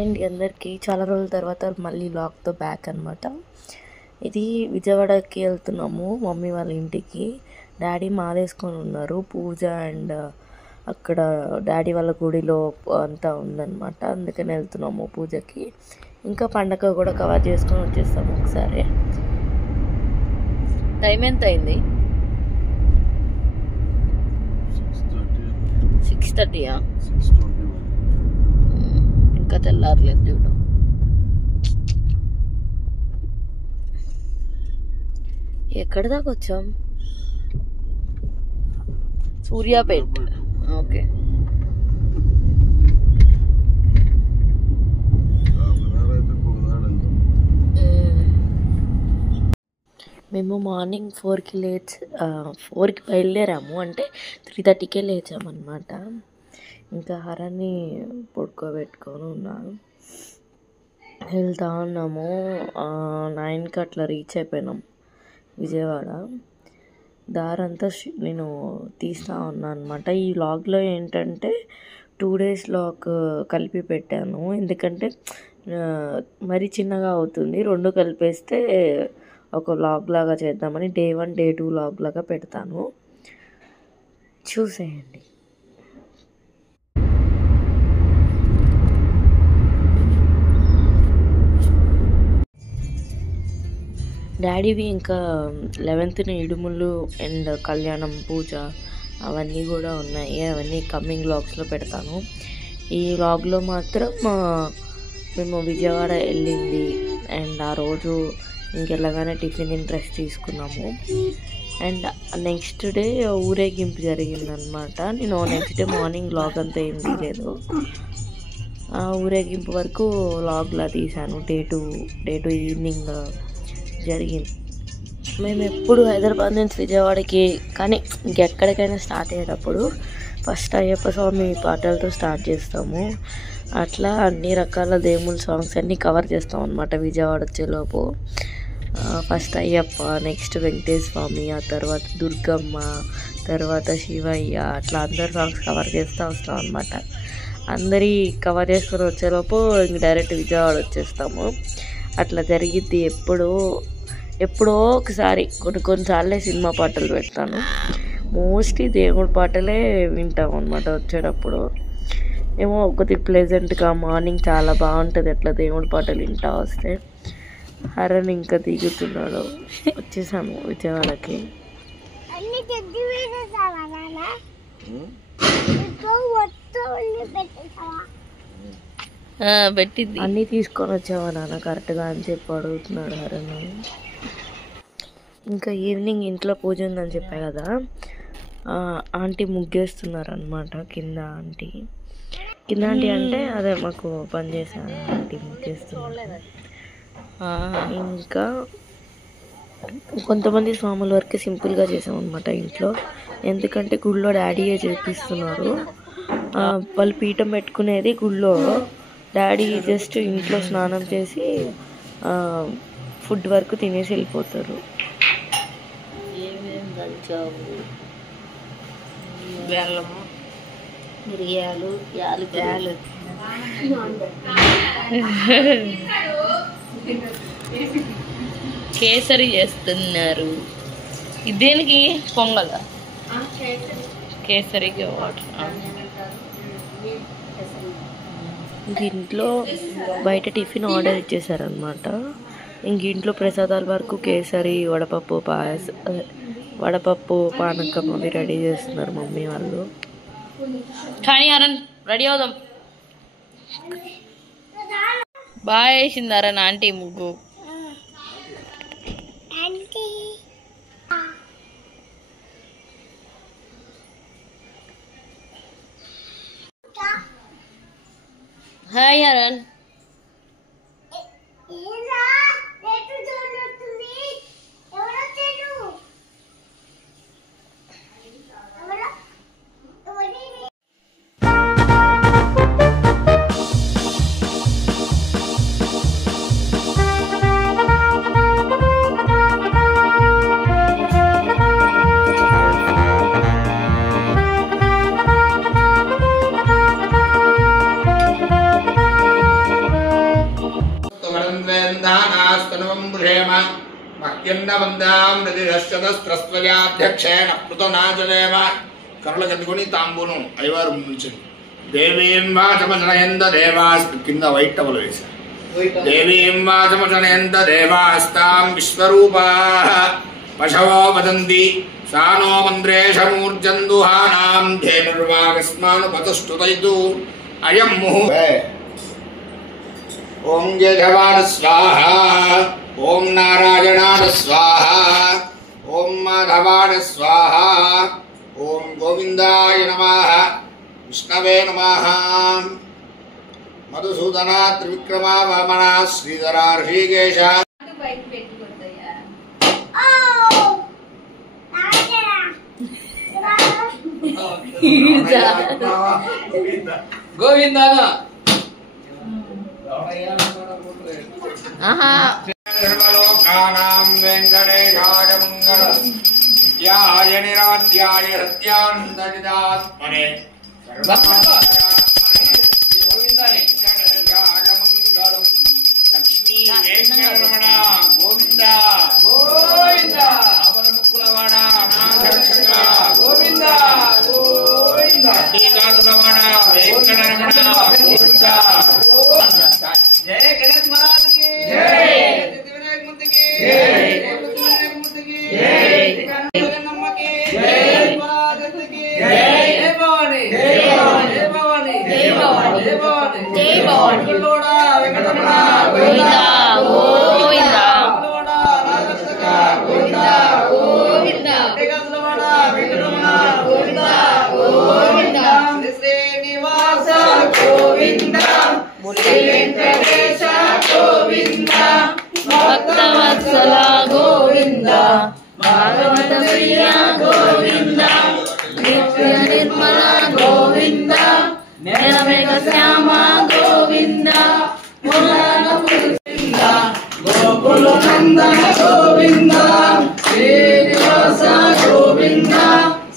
Hi అండి అందరికీ. చాలా రోజుల తర్వాత మళ్ళీ లాగ్తో బ్యాక్ అనమాట. ఇది విజయవాడకి వెళ్తున్నాము మమ్మీ వాళ్ళ ఇంటికి. డాడీ మాలేసుకొని ఉన్నారు. పూజ అండ్ అక్కడ డాడీ వాళ్ళ గుడిలో అంతా ఉందన్నమాట. అందుకని వెళ్తున్నాము పూజకి. ఇంకా పండగ కూడా కవర్ చేసుకొని వచ్చేస్తాము ఒకసారి. టైం ఎంత అయింది? 6:30. ఇంకా తెల్లారలేదు చూడు. ఎక్కడి దాకా వచ్చాం? సూర్యాపేట్. ఓకే. మేము మార్నింగ్ 4కి 4కి బయలుదేరాము. అంటే 3:30కే లేచామన్నమాట. ఇంకా హరాన్ని పడుకోబెట్టుకొని ఉన్నాను. వెళ్తా ఉన్నాము. 9కి అట్లా రీచ్ అయిపోయినాం విజయవాడ. దారంతా నేను తీస్తూ ఉన్నాను అనమాట. ఈ వ్లాగ్లో ఏంటంటే 2 days వ్లాగ్ కలిపి పెట్టాను. ఎందుకంటే మరీ చిన్నగా అవుతుంది. 2 కలిపేస్తే ఒక వ్లాగ్ లాగా చేద్దామని Day 1 Day 2 వ్లాగ్ లాగా పెడతాను. చూసేయండి. డాడీవి ఇంకా 11th ఇడుములు అండ్ కళ్యాణం పూజ అవన్నీ కూడా ఉన్నాయి. అవన్నీ కమింగ్ వ్లాగ్స్లో పెడతాను. ఈ వ్లాగ్లో మాత్రం మేము విజయవాడ వెళ్ళింది అండ్ ఆ రోజు ఇంకెళ్ళగానే టిఫిన్ ఇంట్రెస్ట్ తీసుకున్నాము. అండ్ నెక్స్ట్ డే ఊరేగింపు జరిగిందనమాట. నేను నెక్స్ట్ డే మార్నింగ్ వ్లాగ్ అంతా ఏం తీయలేదు. ఆ ఊరేగింపు వరకు వ్లాగ్లా తీశాను. Day 2 ఈవినింగ్ జరిగింది. మేము ఎప్పుడు హైదరాబాద్ నుంచి విజయవాడకి కానీ ఇంకెక్కడికైనా స్టార్ట్ అయ్యేటప్పుడు ఫస్ట్ అయ్యప్ప స్వామి పాటలతో స్టార్ట్ చేస్తాము. అట్లా అన్ని రకాల దేవుళ్ళ సాంగ్స్ అన్నీ కవర్ చేస్తాం అనమాట విజయవాడ వచ్చేలోపు. ఫస్ట్ అయ్యప్ప, నెక్స్ట్ వెంకటేశ్వర స్వామి, ఆ తర్వాత దుర్గమ్మ, తర్వాత శివయ్య, అట్లా అందరు సాంగ్స్ కవర్ చేస్తూ వస్తాం అనమాట. అందరి కవర్ చేసుకొని వచ్చేలోపు ఇంక డైరెక్ట్ విజయవాడ వచ్చేస్తాము. అట్లా జరిగిద్ది. ఎప్పుడో ఒకసారి కొన్నిసార్లే సినిమా పాటలు పెడతాను. మోస్ట్లీ దేవుడి పాటలే వింటాం అనమాట వచ్చేటప్పుడు. ఏమో కొద్దిగా ప్లెజెంట్గా మార్నింగ్ చాలా బాగుంటుంది అట్లా దేవుడి పాటలు వింటా వస్తే. హరన్ ఇంకా దిగుతున్నాడు. వచ్చేసాము విజయవాడకి. పెట్టింది అన్నీ తీసుకొని వచ్చావా నాన్న కరెక్ట్గా అని చెప్పి అడుగుతున్నాడు హరన్. ఇంకా ఈవినింగ్ ఇంట్లో పూజ ఉందని చెప్పా కదా, ఆంటీ ముగ్గేస్తున్నారు అనమాట. కింద ఆంటీ అంటే అదే మాకు పనిచేసే ఆంటీ ముగ్గేస్తున్నారు. ఇంకా కొంతమంది స్వాముల వరకు సింపుల్గా చేసాం అనమాట ఇంట్లో. ఎందుకంటే గుళ్ళో డాడీయే చేపిస్తున్నారు. వాళ్ళు పీఠం పెట్టుకునేది గుళ్ళో. డాడీ జస్ట్ ఇంట్లో స్నానం చేసి ఫుడ్ వరకు తినేసి వెళ్ళిపోతారు. ఏమేమి దంచావు? బెల్లము, మిరియాలు, యాలకులు. కేసరి చేస్తున్నారు. దేనికి? పొంగల్. కేసరికి వాటర్. దీంట్లో బయట టిఫిన్ ఆర్డర్ ఇచ్చేసారనమాట. ఇంక ఇంట్లో ప్రసాదాల వరకు కేసరి, వడపప్పు పానకం అవి రెడీ చేస్తున్నారు మమ్మీ వాళ్ళు. కానీ అరన్ రెడీ అవుదాం. బాగా వేసింది అరన్ ఆంటీ ముగ్గు. హాయ్ అరన్. यजमानास्तनुवं वृषेम मह्यन्नवन्दां प्रतिदश्चतस्त्रस्त्वयाध्यक्षेण पृतनाजलेम కర్రలు కట్టుకొని తాంబూలం అయ్యవారు నుంచి దేవీం వాచమజనయంత దేవాస్ కింద వైట్ టవల్ వేశారు దేవీం వాచమజనయంత దేవాస్తాం విశ్వరూపాః పశవో వదంతి సానో మంత్రేషమూర్జందుహానాం ధేనుర్వాగస్మానుపతస్తుతైతు అయం ముహూర్త ఓం జగవాన స్వాహ ఓం నారాయణాయ స్వాహ ఓం మాధవాయ స్వాహ ఓం గోవిందాయ నమః విష్ణవే నమః మధుసూదన త్రివిక్రమ వామన శ్రీధర ఋషికేశ గోవిందానా సర్వలోకానాం వెంకటేశాయ మంగళం నిత్యాయ నిరాధ్యాయ సత్యానందనిదాత్మనే వెంకటేశాయ మంగళం లక్ష్మీ వెంకటరమణ గోవింద గోవింద ముక్కులవాడ నాగరక్షక గోవింద గోవింద శ్రీకాకులవాడ వెంకటరమణ గోవింద జయ గణేష్ మహారాజ్ కి జై వినాయక మూర్తి కి జై వినాయక మూర్తి కి జై జగన్నమ్మ కి జై మహారాజ్ కి జై జయ భవాని జై భవాని జయ భవాని జై భవాని జయ భవాని జై భవాని కుల్లోడ వెంకటరమణ గోవింద గోవింద కుల్లోడ నాగరక్షక గోవింద గోవింద శ్రీకాకులవాడ వెంకటరమణ గోవింద గోవింద శ్రీనివాస గోవింద శ్రీ వెంకటేశ గోవింద భక్తవత్సల గోవింద భాగవత ప్రియ గోవింద నిత్య నిర్మల గోవింద మేఘ శ్యామ గోవింద గోవింద గోకుల నందన గోవింద శ్రీనివాస గోవింద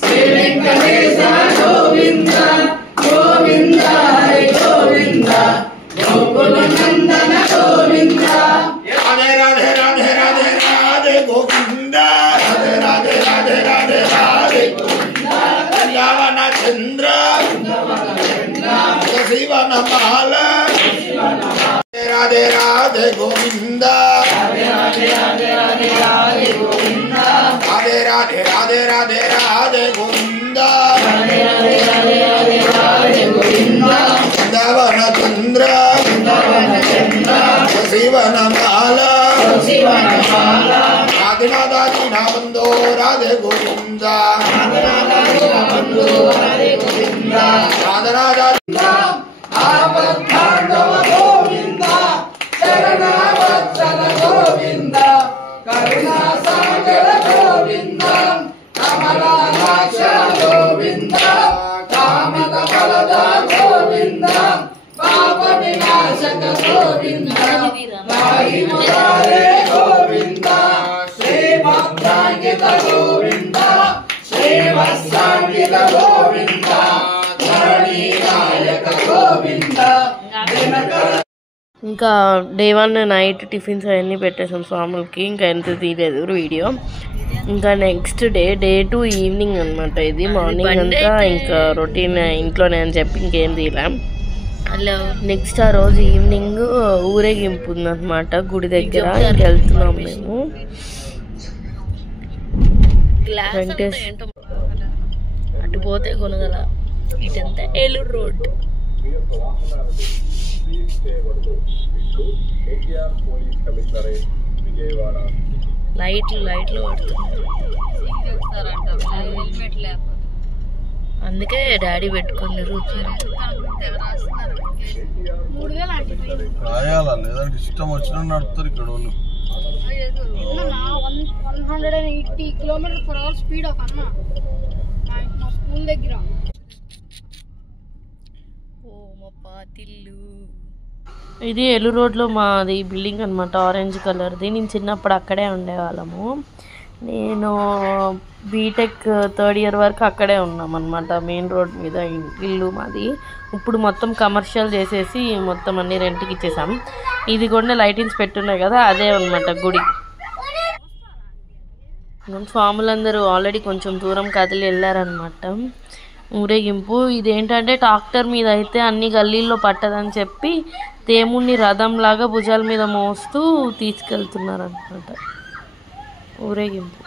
శ్రీ వెంకటేశ గోవింద గోవింద హరి గోవింద గోకుల నందన గోవింద రాధే రాధే రాధే రాధే రాధే గోవింద రాధే రాధే రాధే రాధే రాధే గోవింద కళ్యాణ చంద్ర శివన మాల రాధే రాధే గోవింద రాధే రాధే రాధే రాధే రాధే గోవింద రాధే రాధే రాధే రాధే రాధే గోవింద రాధే రాధే రాధే రాధే రాధే గోవింద వృందావన చంద్ర వృందావన చంద్ర శివన మాల శివన మాల నాదినాదాదినాబందో రాధే గోవింద బంధు హరే గోవింద నాదనాదా ఆపద్బాంధవ గోవింద శరణవత్సల గోవింద కరుణా సాగర గోవింద కమలాక్ష గోవింద కామద ఫలద గోవింద పాప వినాశక గోవింద రాయి మురారే గోవింద శ్రీమద్ధాంగిత గోవింద శ్రీవత్సాంగిత గోవింద ధరణీ నాయక గోవింద ఇంకా డే 1 నైట్ టిఫిన్స్ అవన్నీ పెట్టేసాం స్వాములకి. ఇంకా ఎంత తీయలేదు వీడియో. ఇంకా నెక్స్ట్ డే 2 ఈవినింగ్ అనమాట. ఇది మార్నింగ్ అంతా ఇంకా రొటీన్ ఇంట్లోనే అని చెప్పి ఇంకేం తీయలేం. నెక్స్ట్ ఆ రోజు ఈవినింగ్ ఊరేగింపు ఉందన్నమాట గుడి దగ్గర. వెళ్తున్నాం మేము. అటు పోతే కొనగల, ఇటంతా ఏలూరు రోడ్. లైట్లు పడుతున్నాయి. అందుకే డాడీ పెట్టుకొని తిరుగుతున్నాడు. లేదంటే ఇష్టం వచ్చిన నడుపుతారు ఇక్కడ వాళ్ళు. 180 km/h స్పీడ్ ఒక అన్న మా స్కూల్ దగ్గర. ఇది ఏలూరు రోడ్లో మాది బిల్డింగ్ అనమాట, ఆరెంజ్ కలర్ది. నేను చిన్నప్పుడు అక్కడే ఉండేవాళ్ళము. నేను బీటెక్ థర్డ్ ఇయర్ వరకు అక్కడే ఉన్నాం అనమాట. మెయిన్ రోడ్ మీద ఇల్లు మాది. ఇప్పుడు మొత్తం కమర్షియల్ చేసేసి మొత్తం అన్ని రెంట్కి ఇచ్చేసాం. ఇది కూడా లైటింగ్స్ పెట్టున్నాయి కదా, అదే అనమాట గుడి. స్వాములందరూ ఆల్రెడీ కొంచెం దూరం కదిలి వెళ్ళారనమాట ఊరేగింపు. ఇదేంటంటే ట్రాక్టర్ మీద అయితే అన్ని గల్లీల్లో పట్టదని చెప్పి దేవుణ్ణి రథంలాగా భుజాల మీద మోస్తూ తీసుకెళ్తున్నారనమాట ఊరేగింపు.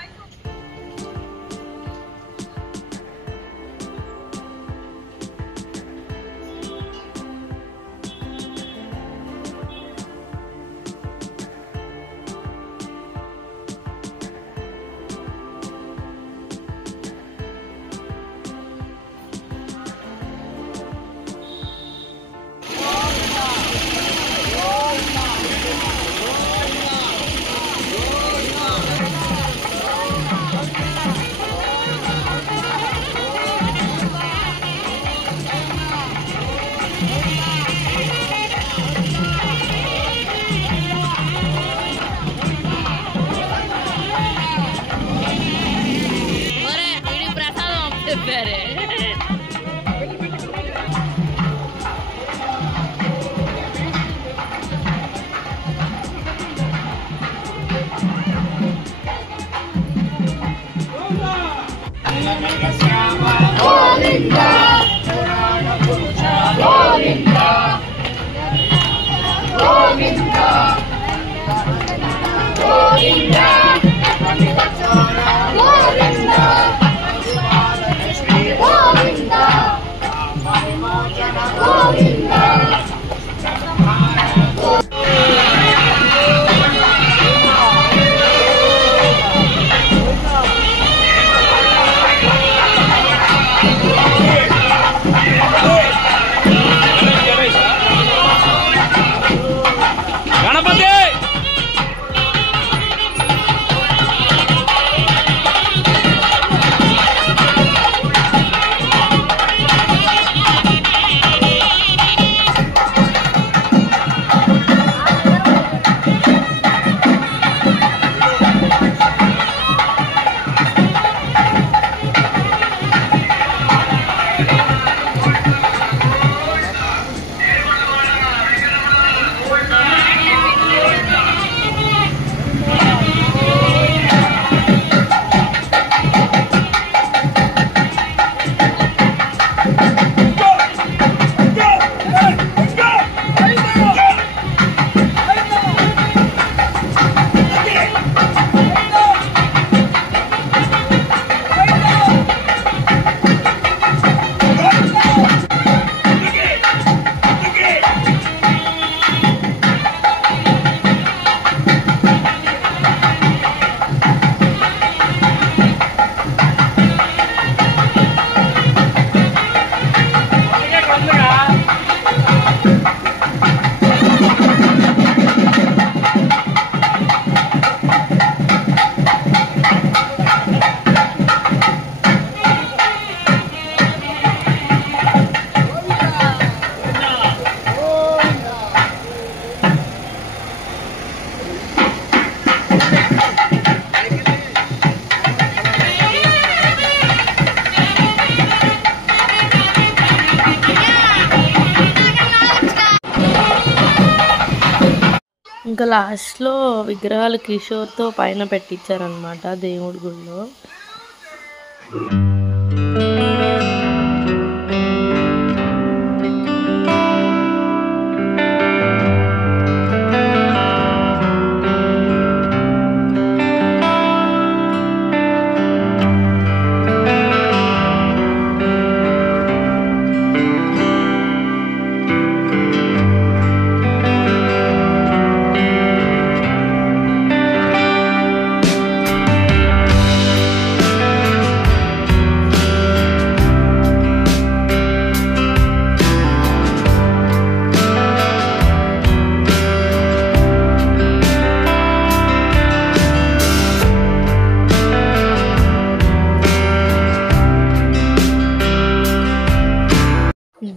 ఇంకా లాస్ట్లో విగ్రహాలు కిషోర్తో పైన పెట్టించారనమాట దేవుడి గుడిలో.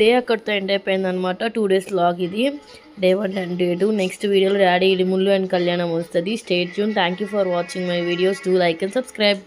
డే అక్కడితో ఎండ్ అయిపోయింది అనమాట. 2 days లాగ్ ఇది. Day 1 and day 2. నెక్స్ట్ వీడియోలో డాడీ ఇడుములు అండ్ కళ్యాణం వస్తుంది. Stay tune. Thank you for watching my videos. Do like and subscribe.